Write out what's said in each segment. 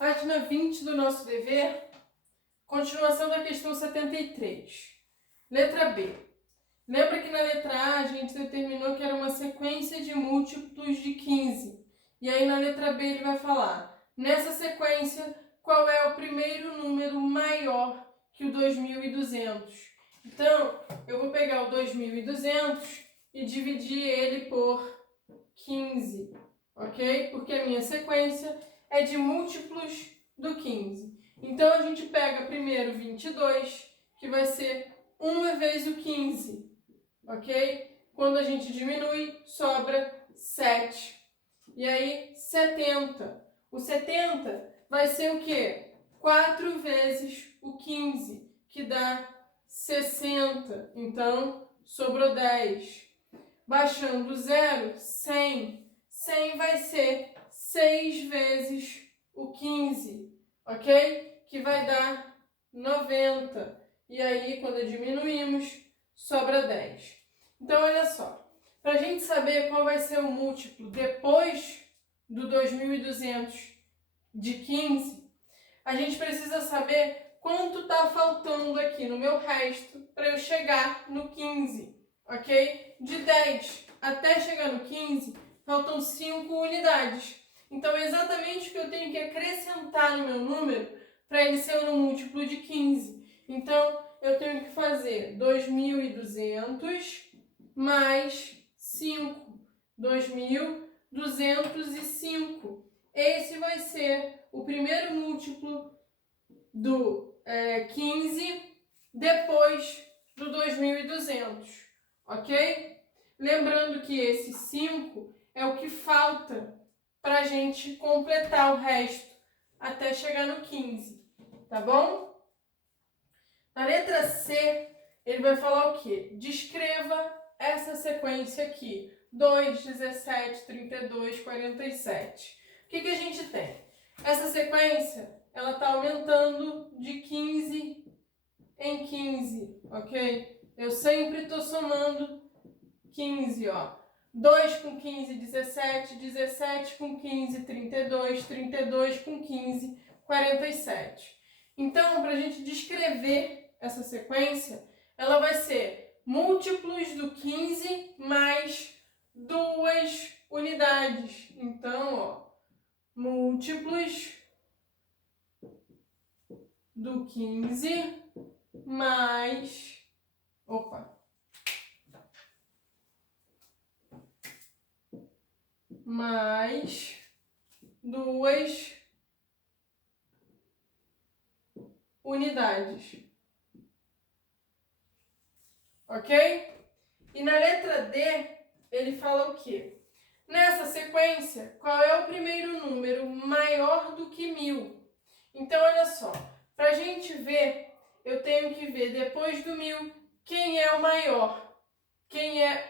Página 20 do nosso dever, continuação da questão 73. Letra B. Lembra que na letra A a gente determinou que era uma sequência de múltiplos de 15. E aí na letra B ele vai falar, nessa sequência, qual é o primeiro número maior que o 2.200? Então, eu vou pegar o 2.200 e dividir ele por 15, ok? Porque a minha sequência é de múltiplos do 15. Então, a gente pega primeiro 22, que vai ser 1 vezes o 15, ok? Quando a gente diminui, sobra 7. E aí, 70. O 70 vai ser o quê? 4 vezes o 15, que dá 60. Então, sobrou 10. Baixando o zero, 100. 100 vai ser 6 vezes o 15, ok? Que vai dar 90. E aí, quando diminuímos, sobra 10. Então, olha só. Para a gente saber qual vai ser o múltiplo depois do 2.200 de 15, a gente precisa saber quanto está faltando aqui no meu resto para eu chegar no 15, ok? De 10 até chegar no 15, faltam 5 unidades. Então, é exatamente o que eu tenho que acrescentar no meu número para ele ser um múltiplo de 15. Então, eu tenho que fazer 2.200 mais 5. 2.205. Esse vai ser o primeiro múltiplo do 15 depois do 2.200, ok? Lembrando que esse 5 é o que falta para a gente completar o resto até chegar no 15, tá bom? Na letra C, ele vai falar o quê? Descreva essa sequência aqui. 2, 17, 32, 47. O que a gente tem? Essa sequência, ela está aumentando de 15 em 15, ok? Eu sempre estou somando 15, ó. 2 com 15, 17, 17 com 15, 32, 32 com 15, 47. Então, para a gente descrever essa sequência, ela vai ser múltiplos do 15 mais 2 unidades. Então, ó, múltiplos do 15 mais... mais 2 unidades. Ok? E na letra D, ele fala o quê? Nessa sequência, qual é o primeiro número maior do que 1.000? Então, olha só. Para a gente ver, eu tenho que ver depois do 1.000 quem é o maior.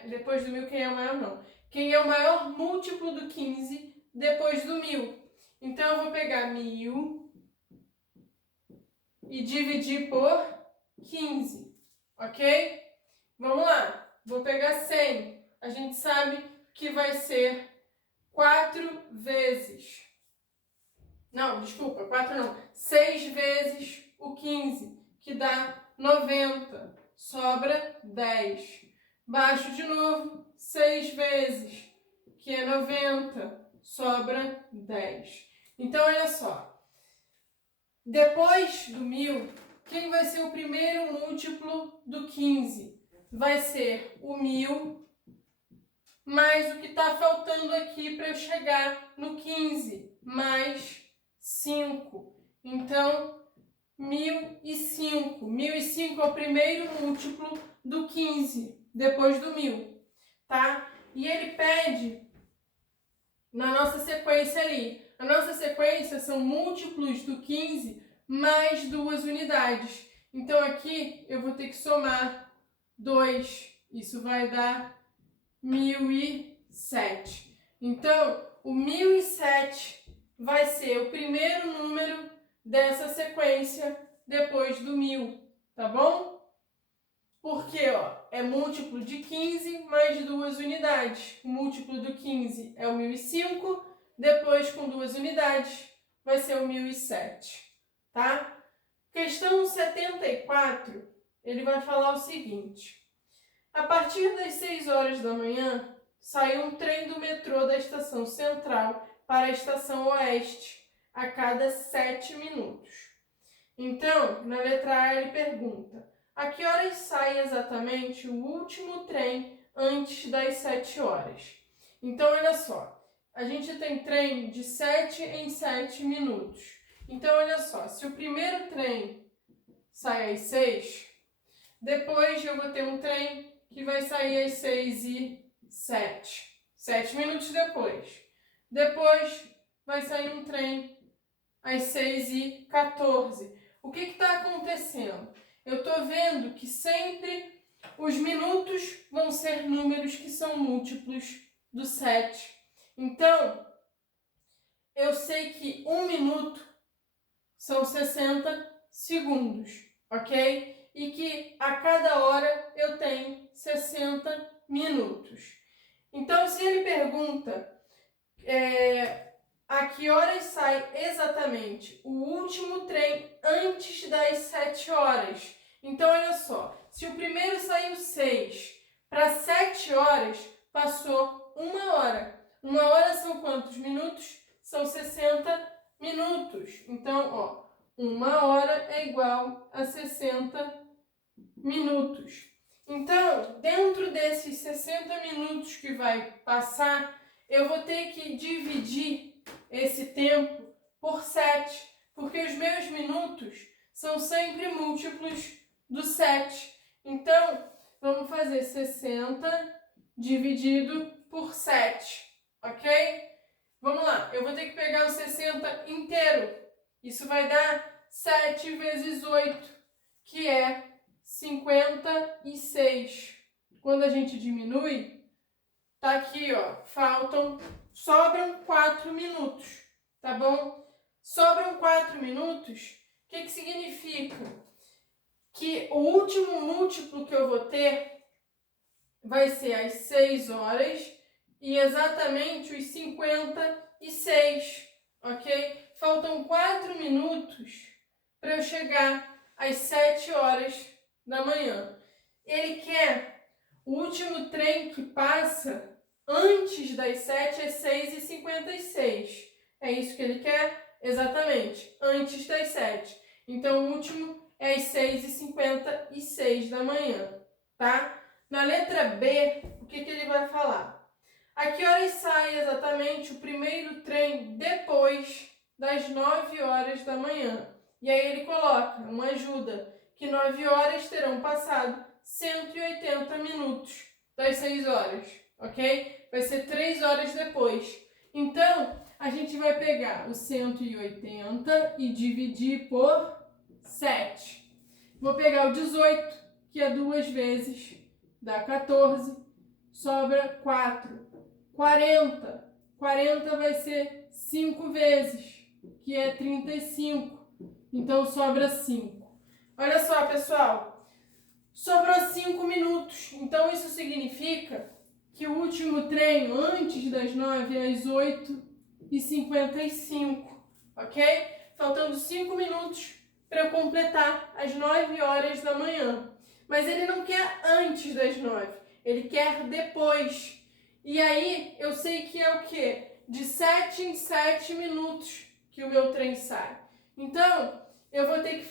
Depois do 1.000, quem é o maior não. Quem é o maior múltiplo do 15 depois do 1.000. Então, eu vou pegar 1.000 e dividir por 15, ok? Vamos lá, vou pegar 100. A gente sabe que vai ser 4 vezes... Não, desculpa, 4 não. 6 vezes o 15, que dá 90. Sobra 10. Baixo de novo, 6 vezes, que é 90. Sobra 10. Então, olha só. Depois do 1.000, quem vai ser o primeiro múltiplo do 15? Vai ser o 1.000 mais o que está faltando aqui para eu chegar no 15, mais 5. Então, 1.005. 1.005 é o primeiro múltiplo do 15, depois do 1.000, tá? E ele pede na nossa sequência ali. A nossa sequência são múltiplos do 15 mais 2 unidades. Então, aqui eu vou ter que somar 2. Isso vai dar 1.007. Então, o 1.007 vai ser o primeiro número dessa sequência depois do 1.000, tá bom? Porque, ó, é múltiplo de 15 mais 2 unidades. O múltiplo do 15 é o 1.005, depois com 2 unidades, vai ser o 1007, tá? Questão 74, ele vai falar o seguinte: a partir das 6 horas da manhã, saiu um trem do metrô da estação central para a estação oeste a cada 7 minutos. Então, na letra A, ele pergunta: a que horas sai exatamente o último trem antes das 7 horas? Então, olha só, a gente tem trem de 7 em 7 minutos. Então, olha só, se o primeiro trem sai às 6, depois eu vou ter um trem que vai sair às 6h07, 7 minutos depois. Depois vai sair um trem às 6h14. O que está acontecendo? Eu estou vendo que sempre os minutos vão ser números que são múltiplos do 7. Então, eu sei que 1 minuto são 60 segundos, ok? E que a cada hora eu tenho 60 minutos. Então, se ele pergunta a que horas sai exatamente o último trem antes das 7 horas? Então, olha só, se o primeiro saiu 6 para 7 horas, passou 1 hora. 1 hora são quantos minutos? São 60 minutos. Então, ó, 1 hora é igual a 60 minutos. Então, dentro desses 60 minutos que vai passar, eu vou ter que dividir esse tempo por 7, porque os meus minutos são sempre múltiplos do 7. Então, vamos fazer 60 dividido por 7, ok? Vamos lá, eu vou ter que pegar o 60 inteiro. Isso vai dar 7 vezes 8, que é 56. Quando a gente diminui, tá aqui, ó, sobram 4 minutos, tá bom? Sobram 4 minutos, o que significa? Que o último múltiplo que eu vou ter vai ser às 6 horas e exatamente os 56, ok? Faltam 4 minutos para eu chegar às 7 horas da manhã. Ele quer o último trem que passa antes das 7 é 6h56. É isso que ele quer? Exatamente, antes das 7. Então, o último é às 6h56 da manhã, tá? Na letra B, o que ele vai falar? A que horas sai exatamente o primeiro trem depois das 9 horas da manhã? E aí ele coloca uma ajuda, que 9 horas terão passado 180 minutos das 6 horas, ok? Vai ser 3 horas depois. Então, a gente vai pegar o 180 e dividir por 7. Vou pegar o 18, que é 2 vezes, dá 14, sobra 4. 40. 40 vai ser 5 vezes, que é 35. Então, sobra 5. Olha só, pessoal. Sobrou 5 minutos. Então, isso significa que o último trem antes das 9 é às 8h55. Ok? Faltando 5 minutos para eu completar as 9 horas da manhã. Mas ele não quer antes das 9. Ele quer depois. E aí, eu sei que é o quê? De 7 em 7 minutos que o meu trem sai. Então, eu vou ter que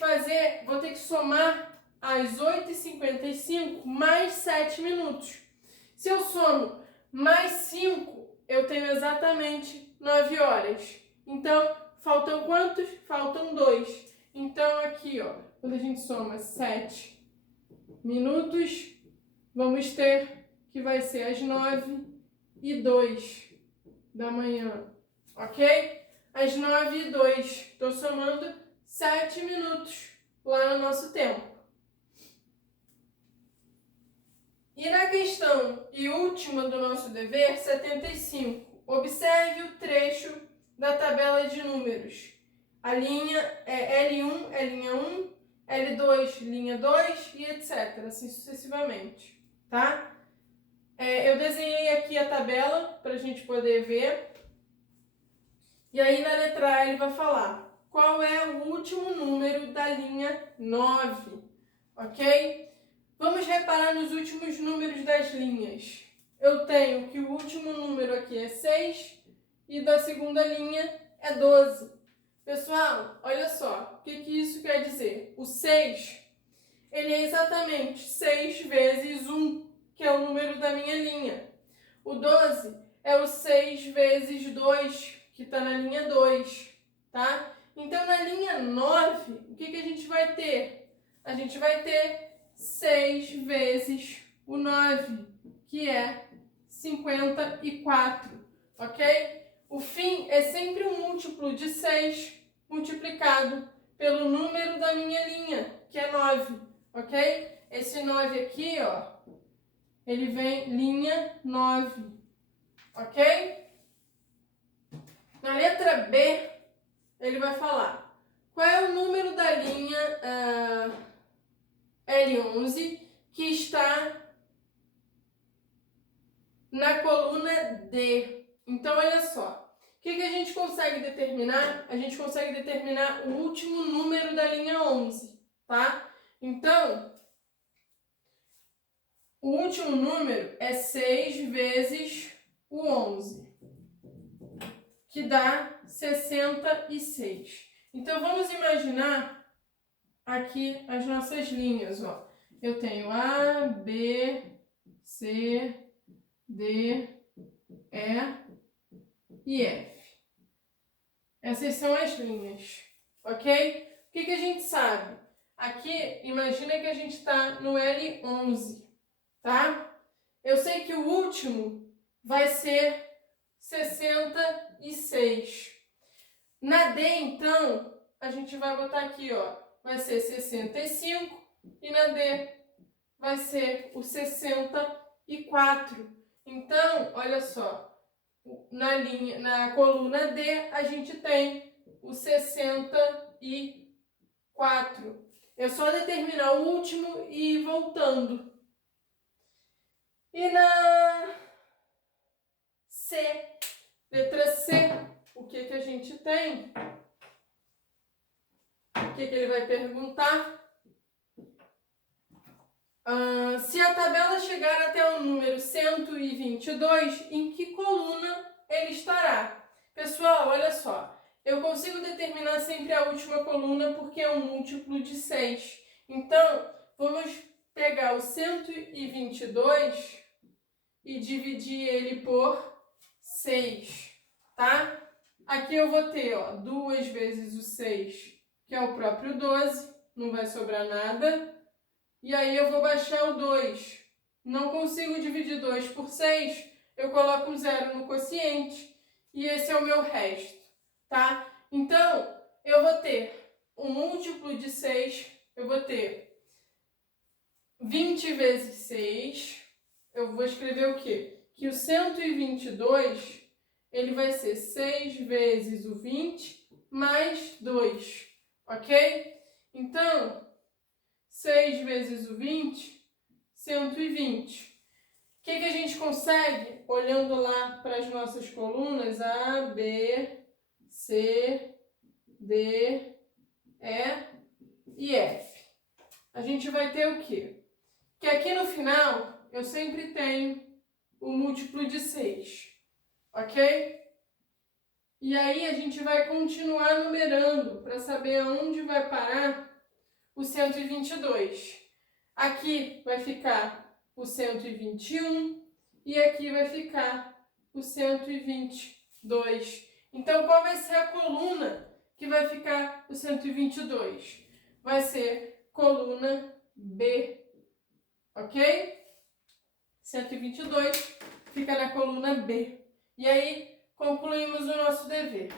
somar às 8h55 mais 7 minutos. Se eu somo mais 5, eu tenho exatamente 9 horas. Então, faltam quantos? Faltam 2. Então, aqui, ó, quando a gente soma 7 minutos, vamos ter que vai ser às 9h02 da manhã, ok? Às 9h02, estou somando 7 minutos lá no nosso tempo. E na questão e última do nosso dever, 75, observe o trecho da tabela de números. A linha é L1 é linha 1, L2 linha 2 e etc, assim sucessivamente, tá? Eu desenhei aqui a tabela para a gente poder ver. E aí na letra A ele vai falar qual é o último número da linha 9, ok? Vamos reparar nos últimos números das linhas. Eu tenho que o último número aqui é 6 e da segunda linha é 12. Pessoal, olha só, o que isso quer dizer? O 6, ele é exatamente 6 vezes 1, que é o número da minha linha. O 12 é o 6 vezes 2, que está na linha 2, tá? Então, na linha 9, o que a gente vai ter? A gente vai ter 6 vezes o 9, que é 54, ok? O fim é sempre um múltiplo de 6 multiplicado pelo número da minha linha, que é 9, ok? Esse 9 aqui, ó, ele vem linha 9, ok? Na letra B, ele vai falar qual é o número da linha L11 que está na coluna D. Então, olha só, o que a gente consegue determinar? A gente consegue determinar o último número da linha 11, tá? Então, o último número é 6 vezes o 11, que dá 66. Então, vamos imaginar aqui as nossas linhas, ó. Eu tenho A, B, C, D, E e F. Essas são as linhas, ok? O que a gente sabe? Aqui, imagina que a gente está no L11, tá? Eu sei que o último vai ser 66. Na D, então, a gente vai botar aqui, ó, vai ser 65 e na D vai ser o 64. Então, olha só, na coluna D a gente tem o 64. É só determinar o último e ir voltando. E na C, letra C, o que a gente tem? O que ele vai perguntar? Se a tabela chegar até o número 122, em que coluna ele estará? Pessoal, olha só, eu consigo determinar sempre a última coluna porque é um múltiplo de 6. Então, vamos pegar o 122 e dividir ele por 6, tá? Aqui eu vou ter, ó, 2 vezes o 6, que é o próprio 12, não vai sobrar nada. E aí eu vou baixar o 2. Não consigo dividir 2 por 6, eu coloco um 0 no quociente e esse é o meu resto, tá? Então, eu vou ter um múltiplo de 6, eu vou ter 20 vezes 6, eu vou escrever o quê? Que o 122, ele vai ser 6 vezes o 20 mais 2, ok? Então, 6 vezes o 20, 120. O que a gente consegue? Olhando lá para as nossas colunas, A, B, C, D, E e F. A gente vai ter o quê? Que aqui no final, eu sempre tenho o múltiplo de 6, ok? E aí a gente vai continuar numerando para saber aonde vai parar o 122. Aqui vai ficar o 121 e aqui vai ficar o 122. Então, qual vai ser a coluna que vai ficar o 122? Vai ser coluna B, ok? 122 fica na coluna B. E aí, concluímos o nosso dever.